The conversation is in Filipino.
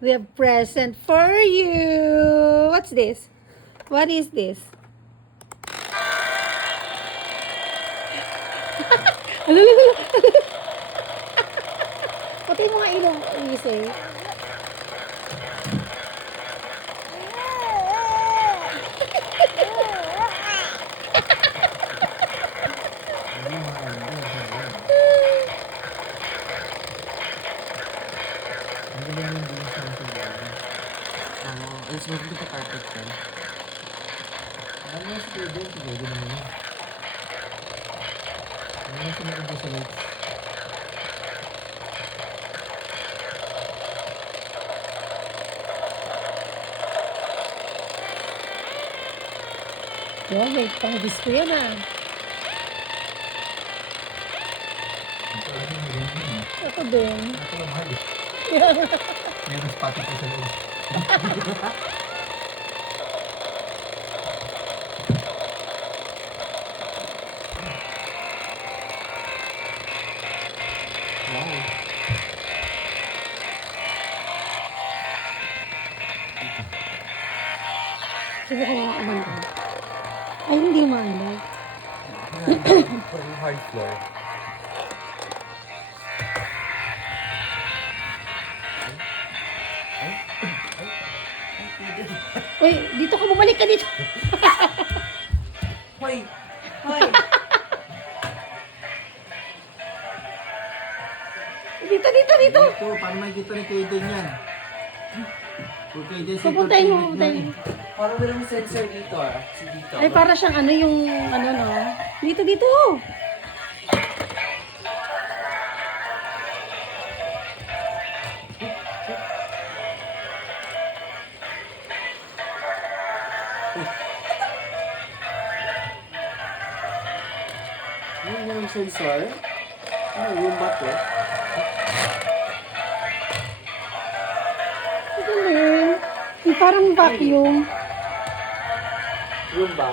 We have present for you. What's this? What is this? Pati mo nga ilong, Isay. It's not the carpet pen. Ano yung pwede? Pwede naman yun. Ano yung sumunod sa lights? Yun, may pang-disco yan ah. Ako din. Ito lang mahal eh. Meron Spotify sa loob. Wow. Subukan mo ako man. Ay, hindi maandag. Hard floor. Uy, dito ka, bumalik ka dito. Hoy! Hoy! Dito, dito, dito. Ito, paano makikita ni Kaden yan? Kung Kaden sa Pupuntahin mo, pupuntahin mo. Parang merong sensor dito ah. Si dito. Ay, para siyang ano yung, ano no. Dito, dito. Yun yung sensor. Ano, yung bato? Ito na yun. Yung parang vacuum. Roomba.